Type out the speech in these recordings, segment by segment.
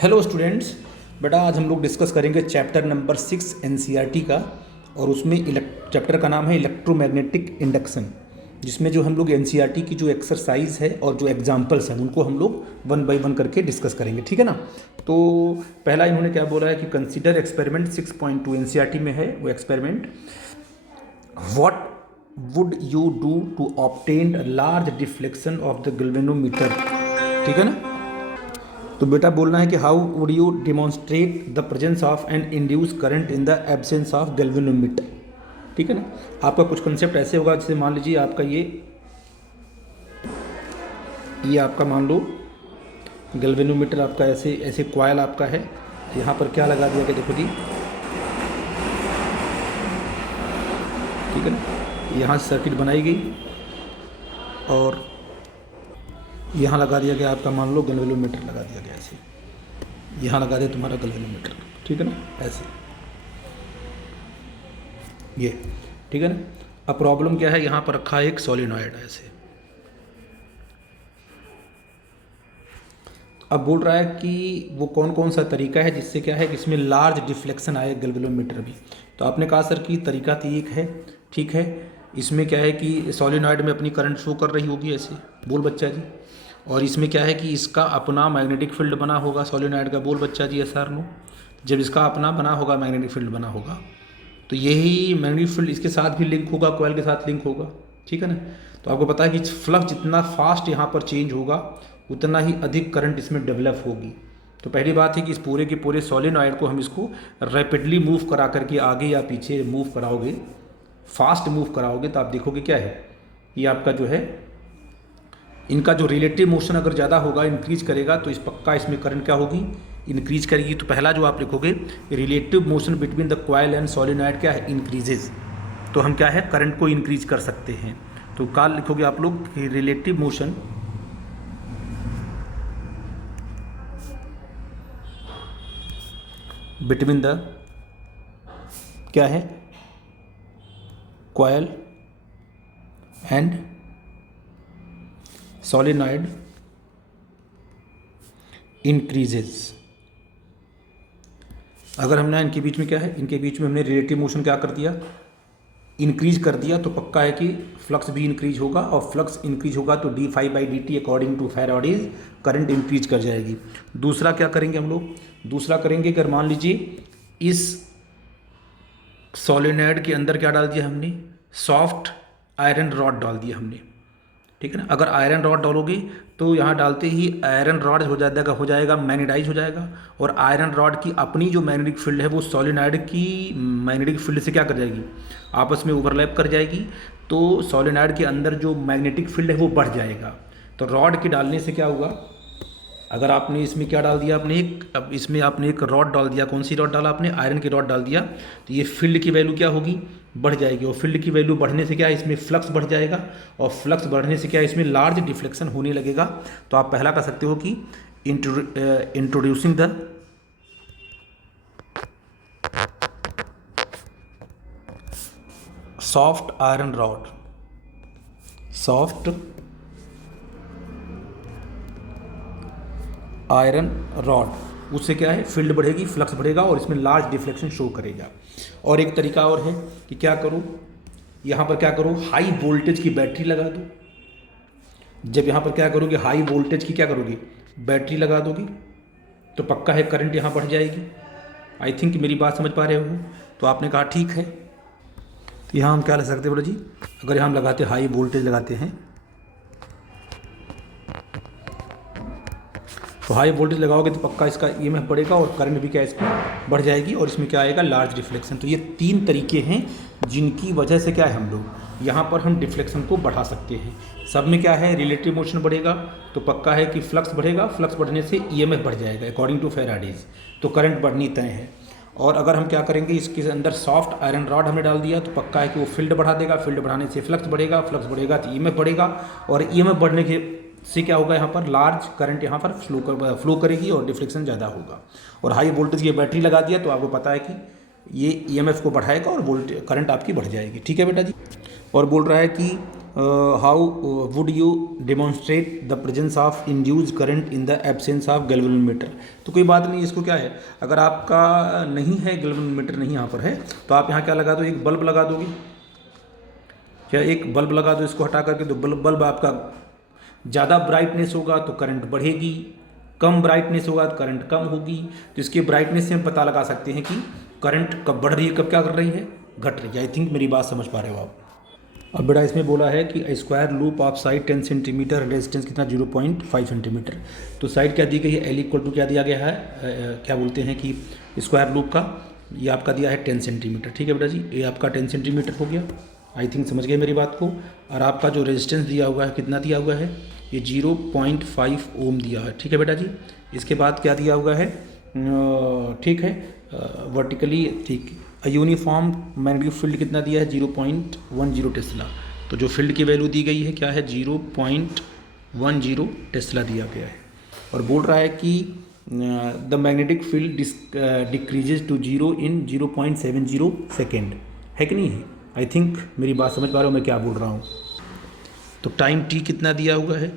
Hello students. बेटा आज हम लोग डिस्कस करेंगे चैप्टर नंबर 6 एनसीईआरटी का। और उसमें चैप्टर का नाम है इलेक्ट्रोमैग्नेटिक इंडक्शन, जिसमें जो हम लोग एनसीईआरटी की जो एक्सरसाइज है और जो एग्जांपल्स हैं उनको हम लोग वन बाय वन करके डिस्कस करेंगे, ठीक है ना। तो पहला इन्होंने क्या बोला है कि कंसीडर एक्सपेरिमेंट 6.2 एनसीईआरटी में है वो experiment. What would you do to obtain large deflection of the galvanometer, ठीक है ना। तो बेटा बोलना है कि how would you demonstrate the presence of an induce current in the absence of galvanometer, ठीक है ना। आपका कुछ कंसेप्ट ऐसे होगा, जैसे मान लीजिए आपका ये आपका मान लो गैल्वेनोमीटर आपका ऐसे ऐसे कॉइल आपका है। यहाँ पर क्या लगा दिया कि देखो जी, ठीक है ना, यहाँ से सर्किट बनाई गई और यहाँ लगा दिया गया आपका मान लो गैल्वेनोमीटर लगा दिया गया ऐसे, यहाँ लगा दिया तुम्हारा गैल्वेनोमीटर, ठीक है ना, ऐसे ये, ठीक है ना। अब प्रॉब्लम क्या है, यहाँ पर रखा है एक सोलिनॉइड ऐसे। अब बोल रहा है कि वो कौन कौन सा तरीका है जिससे क्या है कि इसमें लार्ज डिफ्लेक्शन आए गैल्वेनोमीटर भी। तो आपने कहा सर कि तरीका तो एक है, ठीक है। इसमें क्या है कि सोलिनॉइड में अपनी करंट शो कर रही होगी ऐसे, बोल बच्चा जी। और इसमें क्या है कि इसका अपना मैग्नेटिक फील्ड बना होगा सोलिनॉइड का, बोल बच्चा जी एस आर नो। जब इसका अपना बना होगा, मैग्नेटिक फील्ड बना होगा, तो यही मैग्नेटिक फील्ड इसके साथ भी लिंक होगा, कॉइल के साथ लिंक होगा, ठीक है ना। तो आपको पता है कि फ्लक्स जितना फास्ट यहाँ पर चेंज होगा उतना ही अधिक करंट इसमें डेवलप होगी। तो पहली बात है कि इस पूरे के पूरे सोलिनॉइड को हम इसको रैपिडली मूव करा करके आगे या पीछे मूव कराओगे, फास्ट मूव कराओगे, तो आप देखोगे क्या है, ये आपका जो है इनका जो रिलेटिव मोशन अगर ज़्यादा होगा, इंक्रीज करेगा, तो इस पक्का इसमें करंट क्या होगी, इंक्रीज करेगी। तो पहला जो आप लिखोगे relative motion between the coil and solenoid क्या है, इंक्रीजेज। तो हम क्या है करंट को इंक्रीज कर सकते हैं। तो काल लिखोगे आप लोग रिलेटिव मोशन बिटवीन द क्या है कॉइल एंड सोलिनॉइड इंक्रीजेज। अगर हमने इनके बीच में क्या है, इनके बीच में हमने रिलेटिव मोशन क्या कर दिया, इंक्रीज कर दिया, तो पक्का है कि फ्लक्स भी इंक्रीज होगा, और फ्लक्स इंक्रीज होगा तो D phi by D T according to Faraday's current increase कर जाएगी। दूसरा क्या करेंगे हम लोग, दूसरा करेंगे अगर मान लीजिए इस सोलिनॉइड के अंदर क्या डाल दिया हमने, सॉफ्ट आयरन रॉड डाल दिया हमने, ठीक है ना। अगर आयरन रॉड डालोगे तो यहाँ डालते ही आयरन रॉड हो जाएगा मैग्नेटाइज हो जाएगा, और आयरन रॉड की अपनी जो मैग्नेटिक फील्ड है वो सोलिनॉइड की मैग्नेटिक फील्ड से क्या कर जाएगी, आपस में ओवरलैप कर जाएगी। तो सोलिनॉइड के अंदर जो मैग्नेटिक फील्ड है वो बढ़ जाएगा। तो रॉड के डालने से क्या होगा, अगर आपने इसमें क्या डाल दिया, आपने एक, अब इसमें आपने एक रॉड डाल दिया, कौन सी रॉड डाला आपने, आयरन की रॉड डाल दिया, तो ये फील्ड की वैल्यू क्या होगी, बढ़ जाएगी। और फील्ड की वैल्यू बढ़ने से क्या है, इसमें फ्लक्स बढ़ जाएगा, और फ्लक्स बढ़ने से क्या है, इसमें लार्ज डिफ्लेक्शन होने लगेगा। तो आप पहला कर सकते हो कि introducing the soft iron rod, soft iron rod, उससे क्या है फील्ड बढ़ेगी, फ्लक्स बढ़ेगा, और इसमें लार्ज डिफ्लेक्शन शो करेगा। और एक तरीका और है कि क्या करो, यहाँ पर क्या करो, हाई वोल्टेज की बैटरी लगा दो। जब यहाँ पर क्या करोगे, हाई वोल्टेज की क्या करोगे, बैटरी लगा दोगी, तो पक्का है करंट यहाँ बढ़ जाएगी। आई थिंक मेरी बात समझ पा रहे हो। तो आपने कहा ठीक है। तो यहाँ हम क्या लगा सकते हैं बोलो जी, अगर यहाँ हम लगाते हाई वोल्टेज लगाते हैं, तो हाई वोल्टेज लगाओगे तो पक्का इसका ईएमएफ बढ़ेगा और करंट भी क्या इसकी बढ़ जाएगी, और इसमें क्या आएगा, लार्ज डिफ्लेक्शन। तो ये तीन तरीके हैं जिनकी वजह से क्या है हम लोग यहाँ पर हम डिफ्लेक्शन को बढ़ा सकते हैं। सब में क्या है, रिलेटिव मोशन बढ़ेगा तो पक्का है कि फ्लक्स बढ़ेगा, फ्लक्स बढ़ने से ईएमएफ बढ़ जाएगा अकॉर्डिंग टू फैराडेज, तो करंट बढ़नी तय है। और अगर हम क्या करेंगे, इसके अंदर सॉफ्ट आयरन रॉड हमने डाल दिया, तो पक्का है कि वो फील्ड बढ़ा देगा, फील्ड बढ़ाने से फ्लक्स बढ़ेगा, फ्लक्स बढ़ेगा तो ईएमएफ बढ़ेगा, और ईएमएफ बढ़ने के से क्या होगा, यहाँ पर लार्ज करंट यहाँ पर फ्लो करेगी और डिफ्लेक्शन ज़्यादा होगा। और हाई वोल्टेज की बैटरी लगा दिया तो आपको पता है कि ये ईएमएफ को बढ़ाएगा और करंट आपकी बढ़ जाएगी, ठीक है बेटा जी। और बोल रहा है कि how would you demonstrate the presence of induced current in the absence of galvanometer. तो कोई बात नहीं, इसको क्या है, अगर आपका नहीं है गैल्वेनोमीटर, नहीं यहाँ पर है, तो आप यहाँ क्या लगा दो, एक बल्ब लगा दोगे, क्या एक बल्ब लगा दो, इसको हटा करके। तो बल्ब आपका ज़्यादा ब्राइटनेस होगा तो करंट बढ़ेगी, कम ब्राइटनेस होगा तो करंट कम होगी। तो इसके ब्राइटनेस से हम पता लगा सकते हैं कि करंट कब बढ़ रही है, कब क्या कर रही है, घट रही है। आई थिंक मेरी बात समझ पा रहे हो आप। अब बेटा इसमें बोला है कि square loop of side 10 centimetre, resistance कितना 0.5 सेंटीमीटर। तो साइड क्या दी गई है, एल इक्वल टू क्या दिया गया है, क्या बोलते हैं कि स्क्वायर लूप का ये आपका दिया है 10 सेंटीमीटर। ठीक है बेटा जी, ये आपका 10 सेंटीमीटर हो गया। आई थिंक समझ गए मेरी बात को। और आपका जो रेजिस्टेंस दिया हुआ है कितना दिया हुआ है, ये 0.5 ओम दिया है। ठीक है बेटा जी, इसके बाद क्या दिया हुआ है, ठीक है, वर्टिकली, ठीक, यूनिफॉर्म मैग्नेटिक फील्ड कितना दिया है, 0.10 टेस्ला। तो जो फील्ड की वैल्यू दी गई है क्या है, 0.10 टेस्ला दिया गया है। और बोल रहा है कि the magnetic field decreases to 0 in 0.70 second, है कि नहीं है। आई थिंक मेरी बात समझ पा रहे हो मैं क्या बोल रहा हूँ। तो टाइम टी कितना दिया हुआ है,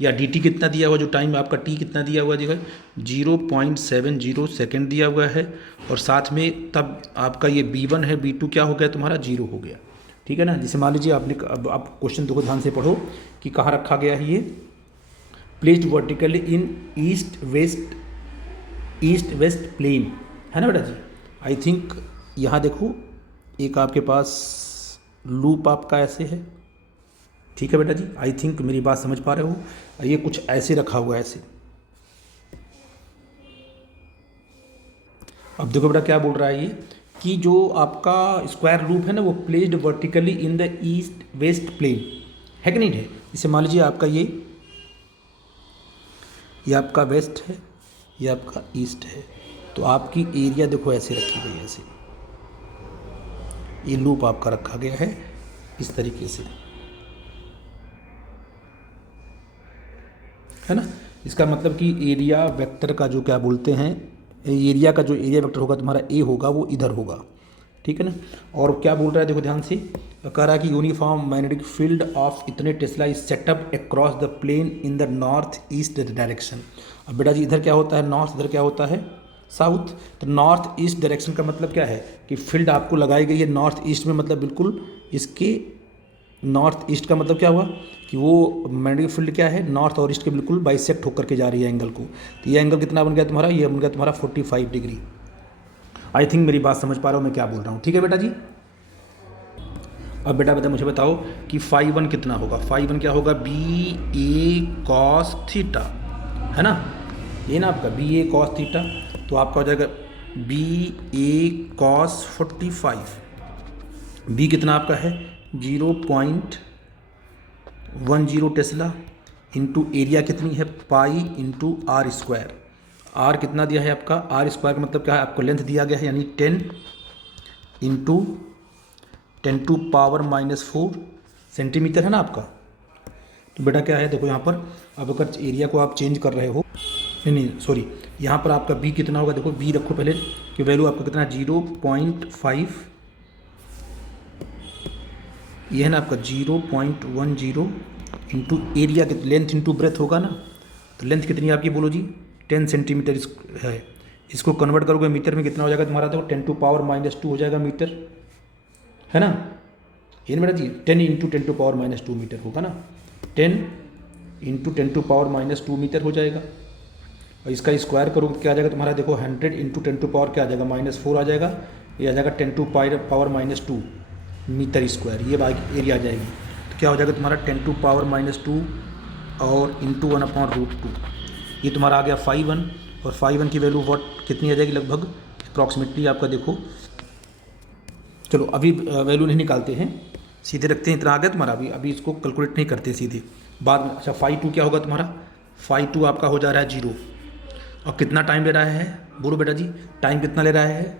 या डी टी कितना दिया हुआ, जो टाइम आपका टी कितना दिया हुआ है, 0.70 सेकेंड दिया हुआ है। और साथ में तब आपका ये B1 है, B2 क्या हो गया तुम्हारा, 0 हो गया। ठीक है ना। जैसे मान लीजिए आपने, अब आप क्वेश्चन देखो ध्यान से पढ़ो कि कहाँ रखा गया है ये, placed vertically in east west plane, है ना बेटा जी। आई थिंक यहाँ देखो एक आपके पास लूप आपका ऐसे है, ठीक है बेटा जी। आई थिंक मेरी बात समझ पा रहे हो। ये कुछ ऐसे रखा हुआ है, ऐसे। अब देखो बेटा क्या बोल रहा है ये, कि जो आपका स्क्वायर लूप है ना, वो placed vertically in the east west plane, है कि नहीं है। इसे मान लीजिए आपका ये आपका वेस्ट है, ये आपका ईस्ट है। तो आपकी एरिया देखो ऐसे रखी गई है, ऐसे ये लूप आपका रखा गया है इस तरीके से, है ना। इसका मतलब कि एरिया वेक्टर का जो क्या बोलते हैं, एरिया का जो एरिया वेक्टर होगा तुम्हारा ए होगा, वो इधर होगा, ठीक है ना। और क्या बोल रहा है देखो ध्यान से, कह रहा है कि यूनिफॉर्म मैग्नेटिक फील्ड ऑफ इतने tesla is set up across the plane in the north east direction. अब बेटा जी इधर क्या होता है नॉर्थ, इधर क्या होता है साउथ। तो नॉर्थ ईस्ट डायरेक्शन का मतलब क्या है कि फील्ड आपको लगाई गई है नॉर्थ ईस्ट में, मतलब बिल्कुल इसके नॉर्थ ईस्ट का मतलब क्या हुआ कि वो मैग्नेटिक फील्ड क्या है, नॉर्थ और ईस्ट के बिल्कुल बाइसेक्ट होकर के जा रही है एंगल को। तो ये एंगल कितना बन गया तुम्हारा, ये बन गया तुम्हारा 45 डिग्री। आई थिंक मेरी बात समझ पा रहे हो मैं क्या बोल रहा हूँ, ठीक है बेटा जी। अब बेटा मुझे बताओ कि φ1 कितना होगा। φ1 क्या होगा, बी ए कॉस थीटा, है ना, ये ना आपका बी ए कॉस थीटा। तो आपका हो जाएगा बी ए कॉस 45। बी कितना आपका है 0.10 टेस्ला, इंटू एरिया कितनी है pi into R square. R कितना दिया है आपका, आर स्क्वायर का मतलब क्या है, आपको लेंथ दिया गया है, यानी 10 इंटू 10⁻⁻4 सेंटीमीटर है ना आपका। तो बेटा क्या है देखो यहाँ पर, अब अगर एरिया को आप चेंज कर रहे हो, नहीं सॉरी, यहाँ पर आपका बी कितना होगा, देखो बी रखो पहले कि वैल्यू आपका कितना 0.5, ये है ना आपका 0.10 into area length into breadth होगा ना। तो लेंथ कितनी है आपकी बोलो जी, 10 सेंटीमीटर है। इसको कन्वर्ट करोगे मीटर में कितना हो जाएगा तुम्हारा, तो 10⁻⁻2 हो जाएगा मीटर, है ना। ये ना बेटा जी 10 इंटू 10⁻⁻2 मीटर होगा ना, 10 इंटू 10⁻⁻2 मीटर हो जाएगा। और इसका स्क्वायर करोगे क्या आ जाएगा तुम्हारा, देखो 100 इंटू 10⁻⁻ क्या आ जाएगा -4 आ जाएगा, ये आ जाएगा 10⁻⁻2 मीटर स्क्वायर, ये एरिया आ जाएगी। तो क्या हो जाएगा तुम्हारा 10⁻⁻2 और इंटू 1/√2, ये तुम्हारा आ गया φ1। और φ1 की वैल्यू वॉट कितनी आ जाएगी, लगभग अप्रॉक्सीमेटली आपका देखो, चलो अभी वैल्यू नहीं निकालते हैं, सीधे रखते हैं, इतना आ गया तुम्हारा। अभी इसको कैलकुलेट नहीं करते सीधे, बाद में। अच्छा φ2 क्या होगा तुम्हारा, φ2 आपका हो जा रहा है 0। और कितना टाइम ले रहा है बोलो बेटा जी, टाइम कितना ले रहा है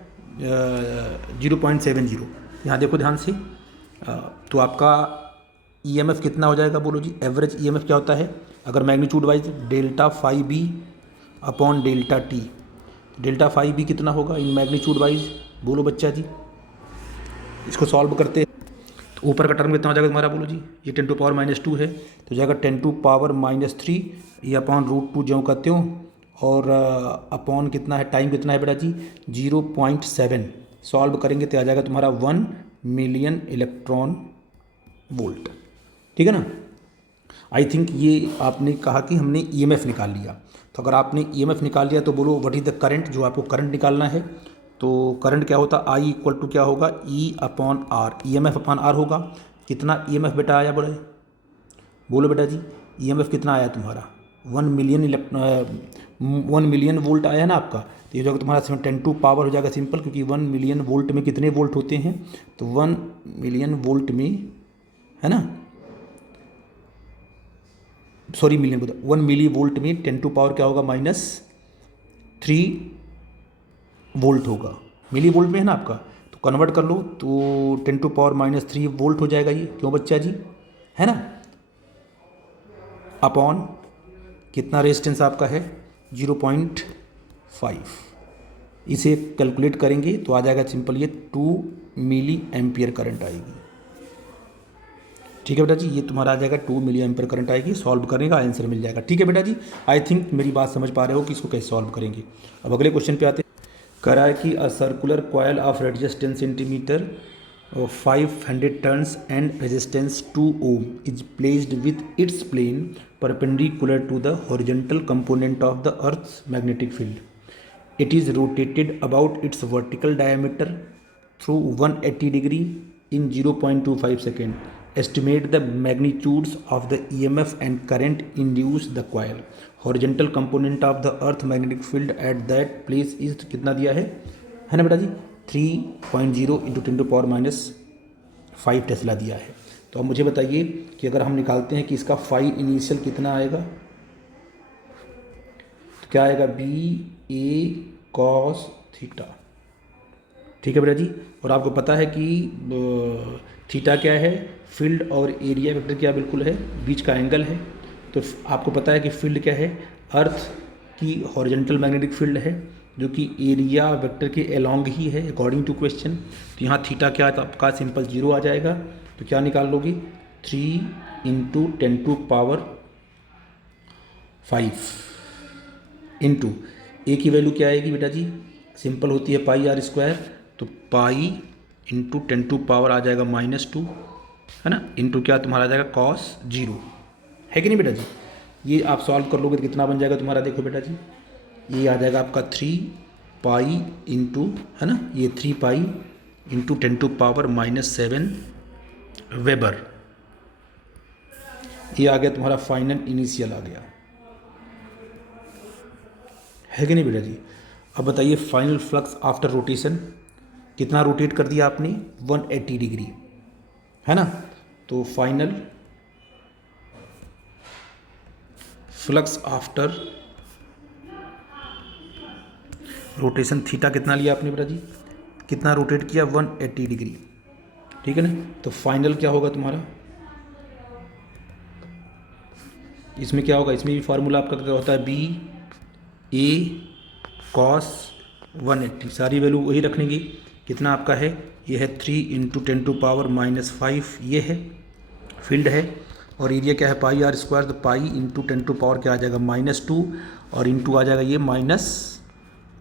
0.70। यहाँ देखो ध्यान से, तो आपका EMF कितना हो जाएगा बोलो जी, एवरेज EMF क्या होता है अगर मैग्नीट्यूड वाइज, ΔΦB/ΔT। ΔΦB कितना होगा इन मैग्नीट्यूड वाइज, बोलो बच्चा जी, इसको सॉल्व करते हैं। तो ऊपर का टर्म कितना हो जाएगा तुम्हारा, बोलो जी। ये 10⁻⁻2 है तो जाएगा 10⁻⁻3, ये अपॉन √2 ज्यों का त्यों, और अपॉन कितना है, टाइम कितना है बेटा जी 0.7। सॉल्व करेंगे तो आ जाएगा तुम्हारा 1 मिलियन इलेक्ट्रॉन वोल्ट। ठीक है ना। आई थिंक ये आपने कहा कि हमने ईएमएफ निकाल लिया, तो अगर आपने ईएमएफ निकाल लिया तो बोलो व्हाट इज द करंट, जो आपको करंट निकालना है। तो करंट क्या होता, आई इक्वल टू क्या होगा, E upon R, EMF upon R होगा। कितना ईएमएफ बेटा आया बोले, बोलो बेटा जी ईएमएफ कितना आया तुम्हारा, 1 मिलियन वोल्ट आया है ना आपका। तो ये जो तुम्हारा 10 पावर हो जाएगा सिंपल, क्योंकि 1 मिलियन वोल्ट में कितने वोल्ट होते हैं, तो 1 मिलियन वोल्ट में है ना, सॉरी मिलियन, 1 मिली वोल्ट में 10 पावर क्या होगा -3 वोल्ट होगा। मिली वोल्ट में है ना आपका, तो कन्वर्ट कर लो तो 10⁻³ वोल्ट हो जाएगा ये, क्यों बच्चा जी, है ना। अपॉन कितना रेजिस्टेंस आपका है 0.5, इसे कैलकुलेट करेंगे तो आ जाएगा सिंपल ये 2 मिली एम्पियर करंट आएगी। ठीक है बेटा जी, ये तुम्हारा आ जाएगा 2 मिली एम्पियर करंट आएगी। सॉल्व करने का आंसर मिल जाएगा। ठीक है बेटा जी, आई थिंक मेरी बात समझ पा रहे हो कि इसको कैसे सॉल्व करेंगे। अब अगले क्वेश्चन पे आते हैं। करा है कि a circular coil of radius 10 centimetre 500 turns and resistance 2 ohm is placed with its plane perpendicular to the horizontal component of the earth's magnetic field. It is rotated about its vertical diameter through 180 degree in 0.25 second. Estimate the magnitudes of the EMF and current induced the coil. Horizontal component of the earth magnetic field at that place is कितना दिया है ना बेटा जी 3.0 × 10⁻⁵ Tesla दिया है। तो अब मुझे बताइए कि अगर हम निकालते हैं कि इसका फाई इनिशियल कितना आएगा, तो क्या आएगा BA cos थीटा। ठीक है बेटा जी, और आपको पता है कि थीटा क्या है, फील्ड और एरिया वेक्टर क्या बिल्कुल है, बीच का एंगल है। तो आपको पता है कि फील्ड क्या है, अर्थ की हॉरिजॉन्टल मैग्नेटिक फील्ड है, जो कि एरिया वेक्टर के अलोंग ही है अकॉर्डिंग टू क्वेश्चन। तो यहाँ थीटा क्या है, तो आपका सिंपल 0 आ जाएगा। तो क्या निकाल लोगे 3 × 10⁵ इंटू ए की वैल्यू क्या आएगी बेटा जी, सिंपल होती है πr², तो पाई इंटू 10⁻² आ जाएगा -2, है ना, इंटू क्या तुम्हारा आ जाएगा cos 0, है कि नहीं बेटा जी। ये आप सॉल्व कर लोगे तो कितना बन जाएगा तुम्हारा, देखो बेटा जी ये आ जाएगा आपका 3 पाई इंटू, है ना, ये 3 पाई इंटू 10⁻⁻7 वेबर। ये आ गया तुम्हारा फाइनल इनिशियल आ गया, है कि नहीं बेटा जी। अब बताइए फाइनल फ्लक्स आफ्टर रोटेशन कितना रोटेट कर दिया आपने 180 डिग्री, है ना। तो final flux after rotation theta कितना लिया आपने बेटा जी, कितना रोटेट किया 180 डिग्री। ठीक है ना, तो फाइनल क्या होगा तुम्हारा, इसमें क्या होगा, इसमें भी फार्मूला आपका क्या होता है BA cos 180, सारी वैल्यू वही रखने की। कितना आपका है, ये है 3 × 10⁻⁵ ये है फील्ड है, और एरिया क्या है πr², तो पाई इंटू 10⁻ क्या आ जाएगा -2, और इंटू आ जाएगा ये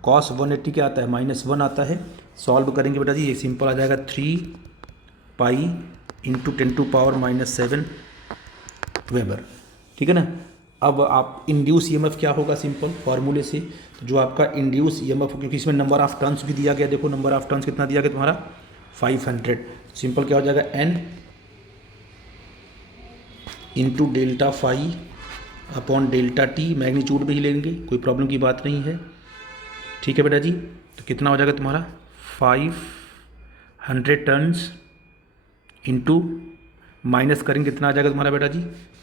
cos 180 क्या आता है -1 आता है। सॉल्व करेंगे बेटा जी, ये सिंपल आ जाएगा 3 पाई इंटू 10⁻⁻7 वेबर। ठीक है ना। अब आप इंड्यूस ईएमएफ क्या होगा, सिंपल फार्मूले से, तो जो आपका इंड्यूस ईएमएफ, क्योंकि इसमें नंबर ऑफ टर्न्स भी दिया गया, देखो नंबर ऑफ टर्न्स कितना दिया गया तुम्हारा 500, सिंपल क्या हो जाएगा N into delta phi upon delta T, magnitude भी लेंगे, कोई प्रॉब्लम की बात नहीं है। ठीक है बेटा जी, तो कितना हो जाएगा तुम्हारा 500 टर्न्स इंटू माइनस करेंगे कितना आ जाएगा तुम्हारा बेटा जी,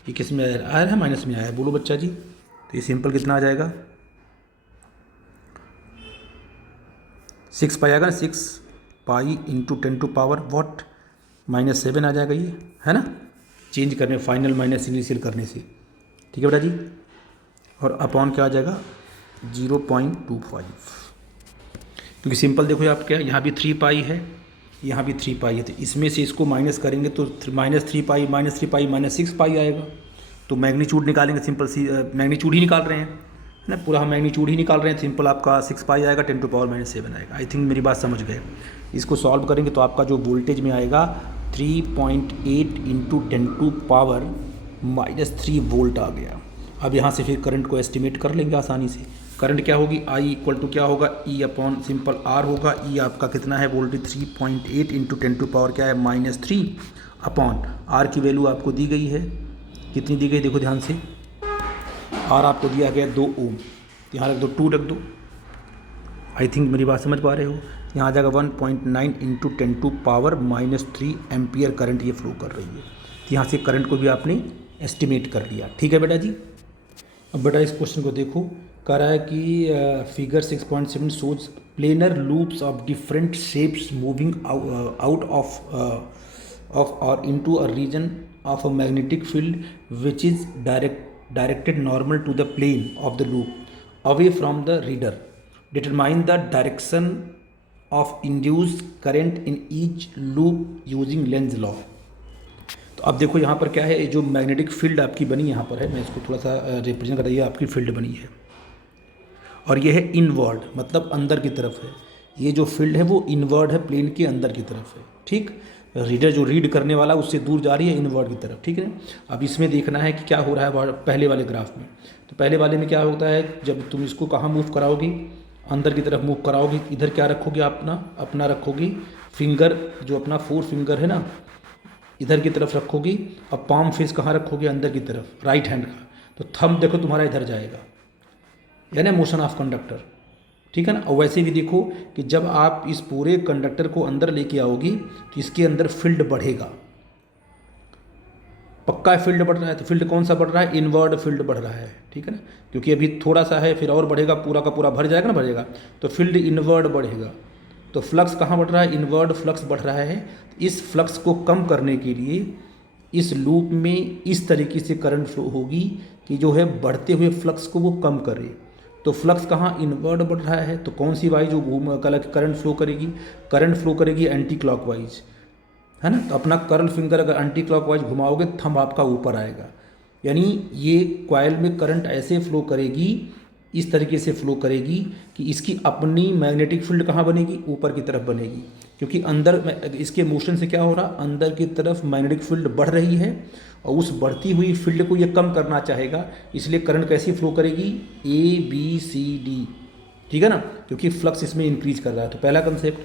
ये किस में आया है, माइनस में आया है, बोलो बच्चा जी। तो ये सिंपल कितना आ जाएगा 6 पाई आएगा, 6 पाई इंटू 10⁻⁷ -7 आ जाएगा ये, है ना, चेंज करने फाइनल माइनस इनिशियल करने से। ठीक है बेटा जी, और अपॉन क्या आ जाएगा 0.25, क्योंकि सिंपल देखो आप क्या, यहाँ भी 3 पाई है, यहाँ भी 3 पाई है, तो इसमें से इसको माइनस करेंगे तो -3 पाई -6 पाई आएगा। तो मैग्नीट्यूड निकालेंगे, सिंपल सी मैग्नीट्यूड ही निकाल रहे हैं, है ना, पूरा हम मैग्नीट्यूड ही निकाल रहे हैं। सिंपल आपका 6 पाई आएगा, 10⁻⁷ आएगा। आई थिंक मेरी बात समझ गए। इसको सॉल्व करेंगे तो आपका जो वोल्टेज में आएगा 3.8 इंटू 10⁻³ वोल्ट आ गया। अब यहाँ से फिर करंट को एस्टिमेट कर लेंगे आसानी से। करंट क्या होगी, I इक्वल टू क्या होगा, E अपॉन सिंपल R होगा। E आपका कितना है, वोल्टेज 3.8 इंटू 10⁻³ क्या है, -3 अपॉन R की वैल्यू आपको दी गई है, कितनी दी गई देखो ध्यान से, R आपको दिया गया 2 ओम, यहाँ रख दो 2 रख दो। आई थिंक मेरी बात समझ पा रहे हो। यहाँ आ जाएगा 1.9 इंटू 10⁻³ एम्पियर करंट ये फ्लो कर रही है। तो यहाँ से करंट को भी आपने एस्टिमेट कर लिया। ठीक है बेटा जी। अब बेटा इस क्वेश्चन को देखो, कह रहा है कि figure 6.7 shows planar loops of different shapes moving out of और into a region of a magnetic field which is directed normal to the plane of the loop away from the reader. Determine the direction of induced current in each loop using Lenz law. तो अब देखो यहाँ पर क्या है, जो magnetic field आपकी बनी यहाँ पर है, मैं इसको थोड़ा सा रिप्रेजेंट कर, आपकी फील्ड बनी है और ये है इनवर्ड, मतलब अंदर की तरफ है। ये जो फील्ड है वो इनवर्ड है, प्लेन के अंदर की तरफ है। ठीक, रीडर जो रीड करने वाला उससे दूर जा रही है इनवर्ड की तरफ। ठीक है, अब इसमें देखना है कि क्या हो रहा है पहले वाले ग्राफ में। तो पहले वाले में क्या होता है, जब तुम इसको कहाँ मूव कराओगी, अंदर की तरफ मूव कराओगी, इधर क्या रखोगे, अपना रखोगी फिंगर, जो अपना 4 फिंगर है ना, इधर की तरफ रखोगी। अब पाम फेस कहाँ रखोगे, अंदर की तरफ, राइट हैंड का। तो थंब देखो तुम्हारा इधर जाएगा, यानी मोशन ऑफ कंडक्टर। ठीक है ना। और वैसे भी देखो कि जब आप इस पूरे कंडक्टर को अंदर लेके आओगी तो इसके अंदर फील्ड बढ़ेगा, पक्का फील्ड बढ़ रहा है। तो फील्ड कौन सा बढ़ रहा है, इनवर्ड फील्ड बढ़ रहा है। ठीक है ना, क्योंकि अभी थोड़ा सा है, फिर और बढ़ेगा, पूरा का पूरा भर जाएगा ना, भरेगा तो फील्ड इनवर्ड बढ़ेगा। तो फ्लक्स कहाँ बढ़ रहा है, इनवर्ड फ्लक्स बढ़ रहा है। इस फ्लक्स को कम करने के लिए इस लूप में इस तरीके से करंट फ्लो होगी कि जो है बढ़ते हुए फ्लक्स को वो कम करे। तो फ्लक्स कहाँ, इनवर्ड बढ़ रहा है, तो कौन सी वाइज जो करंट फ्लो करेगी, करंट फ्लो करेगी एंटी क्लॉकवाइज, है ना। तो अपना कर्ल फिंगर अगर एंटी क्लॉकवाइज घुमाओगे, थंब आपका ऊपर आएगा। यानी ये कॉइल में करंट ऐसे फ्लो करेगी, इस तरीके से फ्लो करेगी कि इसकी अपनी मैग्नेटिक फील्ड कहाँ बनेगी, ऊपर की तरफ बनेगी। क्योंकि अंदर इसके मोशन से क्या हो रहा, अंदर की तरफ मैग्नेटिक फील्ड बढ़ रही है और उस बढ़ती हुई फील्ड को ये कम करना चाहेगा, इसलिए करंट कैसी फ्लो करेगी, ABCD। ठीक है ना, क्योंकि फ्लक्स इसमें इंक्रीज कर रहा है। तो पहला कंसेप्ट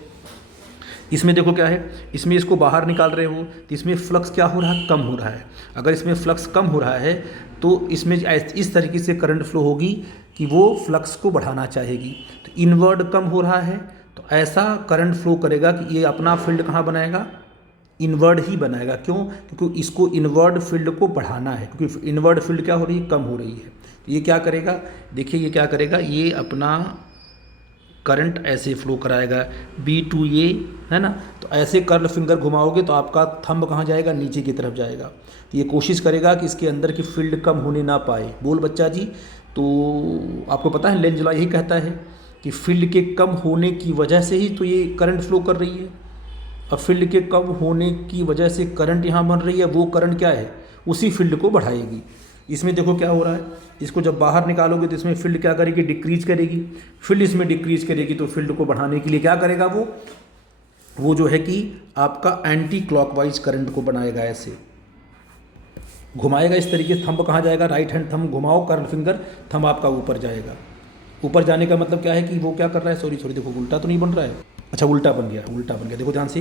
इसमें देखो क्या है, इसमें इसको बाहर निकाल रहे हो तो इसमें फ्लक्स क्या हो रहा है, कम हो रहा है। अगर इसमें फ्लक्स कम हो रहा है तो इसमें इस तरीके से करंट फ्लो होगी कि वो फ्लक्स को बढ़ाना चाहेगी। तो इनवर्ड कम हो रहा है तो ऐसा करंट फ्लो करेगा कि ये अपना फील्ड कहाँ बनाएगा, इनवर्ड ही बनाएगा। क्यों, क्योंकि इसको इनवर्ड फील्ड को बढ़ाना है, क्योंकि इनवर्ड फील्ड क्या हो रही है, कम हो रही है। तो ये क्या करेगा, देखिए ये क्या करेगा, ये अपना करंट ऐसे फ्लो कराएगा B to A, है ना। तो ऐसे कर्ल फिंगर घुमाओगे तो आपका थंब कहाँ जाएगा, नीचे की तरफ जाएगा। तो ये कोशिश करेगा कि इसके अंदर की फील्ड कम होने ना पाए। बोल बच्चा जी। तो आपको पता है लेंज लॉ यही कहता है कि फील्ड के कम होने की वजह से ही तो ये करंट फ्लो कर रही है। अब फील्ड के कम होने की वजह से करंट यहाँ बन रही है, वो करंट क्या है, उसी फील्ड को बढ़ाएगी। इसमें देखो क्या हो रहा है, इसको जब बाहर निकालोगे तो इसमें फील्ड क्या करेगी, डिक्रीज करेगी। फील्ड इसमें डिक्रीज करेगी तो फील्ड को बढ़ाने के लिए क्या करेगा वो जो है कि आपका एंटी क्लॉकवाइज करंट को बनाएगा, ऐसे घुमाएगा इस तरीके से। थंब कहाँ जाएगा, राइट हैंड थंब घुमाओ, कर्ल फिंगर, थंब आपका ऊपर जाएगा। ऊपर जाने का मतलब क्या है कि वो क्या कर रहा है, सॉरी देखो उल्टा तो नहीं बन रहा है, अच्छा उल्टा बन गया, देखो ध्यान से।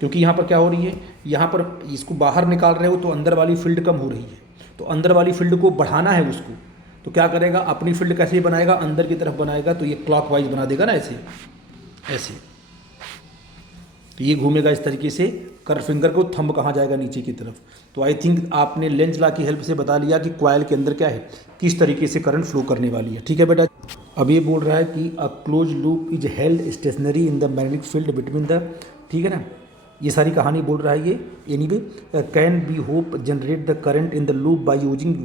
क्योंकि यहाँ पर क्या हो रही है, यहाँ पर इसको बाहर निकाल रहे हो तो अंदर वाली फील्ड कम हो रही है, तो अंदर वाली फील्ड को बढ़ाना है उसको। तो क्या करेगा, अपनी फील्ड कैसे बनाएगा, अंदर की तरफ बनाएगा। तो ये क्लॉकवाइज बना देगा ना, ऐसे तो ये घूमेगा इस तरीके से, कर्ल फिंगर को, थंब कहाँ जाएगा, नीचे की तरफ। तो आई थिंक आपने लेंज लॉ की हेल्प से बता लिया कि कॉइल के अंदर क्या है, किस तरीके से करंट फ्लो करने वाली है। ठीक है बेटा। अब ये बोल रहा है कि a close loop is held stationary in the magnetic field between the, ठीक है ना, ये सारी कहानी बोल रहा है ये। Anyway, can be hope generate the current in the loop by using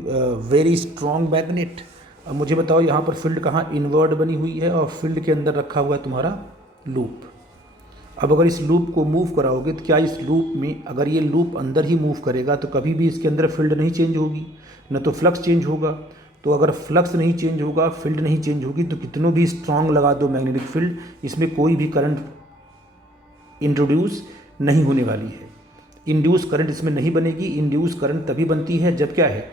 very strong magnet. अब मुझे बताओ यहाँ पर फील्ड कहाँ, इनवर्ड बनी हुई है और फील्ड के अंदर रखा हुआ है तुम्हारा लूप। अब अगर इस लूप को मूव कराओगे तो क्या इस लूप में, अगर ये लूप अंदर ही मूव करेगा तो कभी भी इसके अंदर फील्ड नहीं चेंज होगी, न तो फ्लक्स चेंज होगा। तो अगर फ्लक्स नहीं चेंज होगा, फील्ड नहीं चेंज होगी, तो कितनों भी स्ट्रांग लगा दो मैग्नेटिक फील्ड, इसमें कोई भी करंट इंट्रोड्यूस नहीं होने वाली है। इंड्यूस करंट इसमें नहीं बनेगी। इंड्यूस करंट तभी बनती है जब क्या है,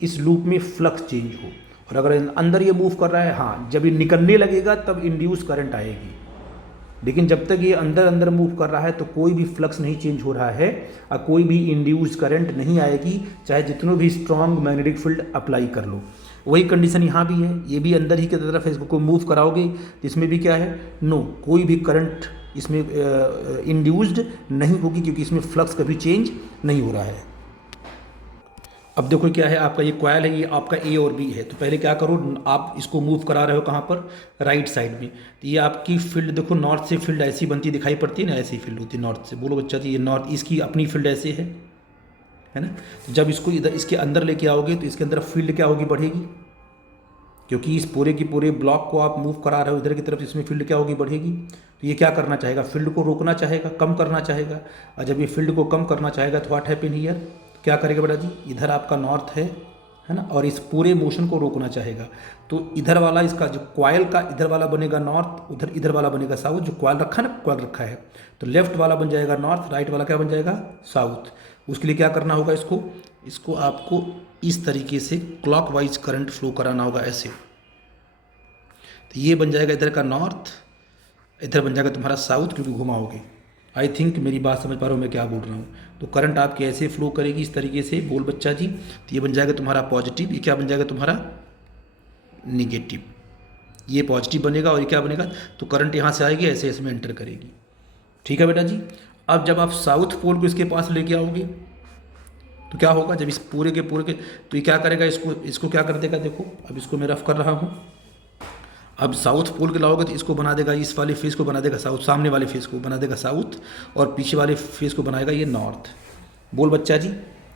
इस लूप में फ्लक्स चेंज हो। और अगर अंदर ये मूव कर रहा है, हाँ, जब ये निकलने लगेगा तब इंड्यूस करंट आएगी। लेकिन जब तक ये अंदर अंदर मूव कर रहा है तो कोई भी फ्लक्स नहीं चेंज हो रहा है और कोई भी इंड्यूस करंट नहीं आएगी, चाहे जितनों भी स्ट्रॉन्ग मैग्नेटिक फील्ड अप्लाई कर लो। वही कंडीशन यहाँ भी है, ये भी अंदर ही की तरफ है, इसको मूव कराओगे तो इसमें भी क्या है, नो, कोई भी करंट इसमें इंड्यूस्ड नहीं होगी, क्योंकि इसमें फ्लक्स कभी चेंज नहीं हो रहा है। अब देखो क्या है, आपका ये कॉयल है, ये आपका ए और बी है। तो पहले क्या करो, आप इसको मूव करा रहे हो कहाँ पर, राइट साइड में। तो ये आपकी फील्ड देखो, नॉर्थ से फील्ड ऐसी बनती दिखाई पड़ती है ना, ऐसी फील्ड होती है नॉर्थ से। बोलो बच्चा जी, ये नॉर्थ, इसकी अपनी फील्ड ऐसे है ना। तो जब इसको इधर इसके अंदर लेके आओगे तो इसके अंदर फील्ड क्या होगी, बढ़ेगी, क्योंकि इस पूरे की पूरे ब्लॉक को आप मूव करा रहे हो इधर की तरफ, इसमें फील्ड क्या होगी, बढ़ेगी। तो ये क्या करना चाहेगा, फील्ड को रोकना चाहेगा, कम करना चाहेगा। और जब ये फील्ड को कम करना चाहेगा तो व्हाट हैपन हियर, क्या करेगा बेटा जी, इधर आपका नॉर्थ है ना, और इस पूरे मोशन को रोकना चाहेगा। तो इधर वाला इसका जो कॉयल का इधर वाला बनेगा नॉर्थ, उधर इधर वाला बनेगा साउथ। जो कॉयल रखा है ना, कॉयल रखा है, तो लेफ्ट वाला बन जाएगा नॉर्थ, राइट वाला क्या बन जाएगा, साउथ। उसके लिए क्या करना होगा, इसको आपको इस तरीके से क्लॉकवाइज करंट फ्लो कराना होगा, ऐसे। तो ये बन जाएगा इधर का नॉर्थ, इधर बन जाएगा तुम्हारा साउथ, क्योंकि घुमाओगे। आई थिंक मेरी बात समझ पा रहे हो मैं क्या बोल रहा हूँ। तो करंट आपके ऐसे फ्लो करेगी इस तरीके से, बोल बच्चा जी। तो ये बन जाएगा तुम्हारा पॉजिटिव, ये क्या बन जाएगा तुम्हारा निगेटिव। ये पॉजिटिव बनेगा और ये क्या बनेगा, तो करंट यहाँ से आएगी, ऐसे इसमें एंटर करेगी। ठीक है बेटा जी। अब जब आप साउथ पोल को इसके पास लेके आओगे तो क्या होगा, जब इस पूरे के तो ये क्या करेगा, इसको क्या कर देगा, देखो अब इसको मैं रफ कर रहा हूँ। अब साउथ पोल के लाओगे तो इसको बना देगा, इस वाले फेस को बना देगा साउथ, सामने वाले फेस को बना देगा साउथ, और पीछे वाले फेस को बनाएगा ये नॉर्थ। बोल बच्चा जी,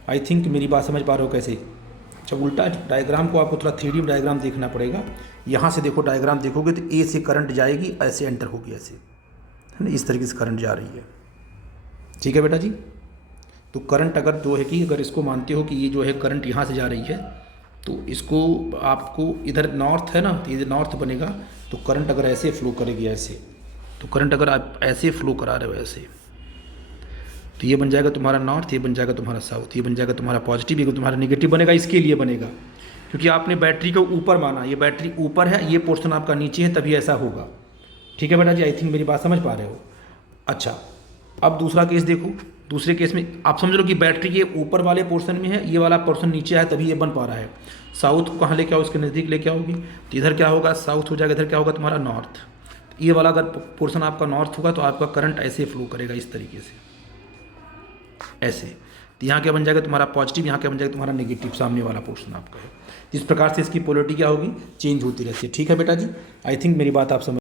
आई थिंक मेरी बात समझ पा रहे हो कैसे। जब उल्टा डायग्राम को आपको थोड़ा 3D डायग्राम देखना पड़ेगा। यहाँ से देखो, डायग्राम देखोगे तो ए से करंट जाएगी, ऐसे एंटर होगी, ऐसे है ना, इस तरीके से करंट जा रही है। ठीक है बेटा जी। तो करंट अगर जो है कि अगर इसको मानते हो कि ये जो है करंट यहाँ से जा रही है, तो इसको आपको इधर नॉर्थ है ना, तो इधर नॉर्थ बनेगा। तो करंट अगर ऐसे फ्लो करेगी, ऐसे, तो करंट अगर आप ऐसे फ्लो करा रहे हो ऐसे, तो ये बन जाएगा तुम्हारा नॉर्थ, ये बन जाएगा तुम्हारा साउथ, ये बन जाएगा तुम्हारा पॉजिटिव, ये तुम्हारा निगेटिव बनेगा। इसके लिए बनेगा क्योंकि आपने बैटरी को ऊपर माना, ये बैटरी ऊपर है, ये पोर्शन आपका नीचे है, तभी ऐसा होगा। ठीक है बेटा जी, आई थिंक मेरी बात समझ पा रहे हो। अच्छा, अब दूसरा केस देखो। दूसरे केस में आप समझ लो कि बैटरी ये ऊपर वाले पोर्शन में है, ये वाला पोर्शन नीचे है, तभी ये बन पा रहा है। साउथ को कहाँ लेके आओ, इसके नज़दीक लेके आओगे तो इधर क्या होगा, साउथ हो जाएगा, इधर क्या होगा तुम्हारा नॉर्थ। ये वाला अगर पोर्शन आपका नॉर्थ होगा तो आपका करंट ऐसे फ्लो करेगा, इस तरीके से, ऐसे। तो यहाँ क्या बन जाएगा तुम्हारा पॉजिटिव, यहाँ क्या बन जाएगा तुम्हारा नेगेटिव, सामने वाला पोर्शन आपका है। इस प्रकार से इसकी पोलैरिटी क्या होगी, चेंज होती रहती है। ठीक है बेटा जी, आई थिंक मेरी बात आप समझ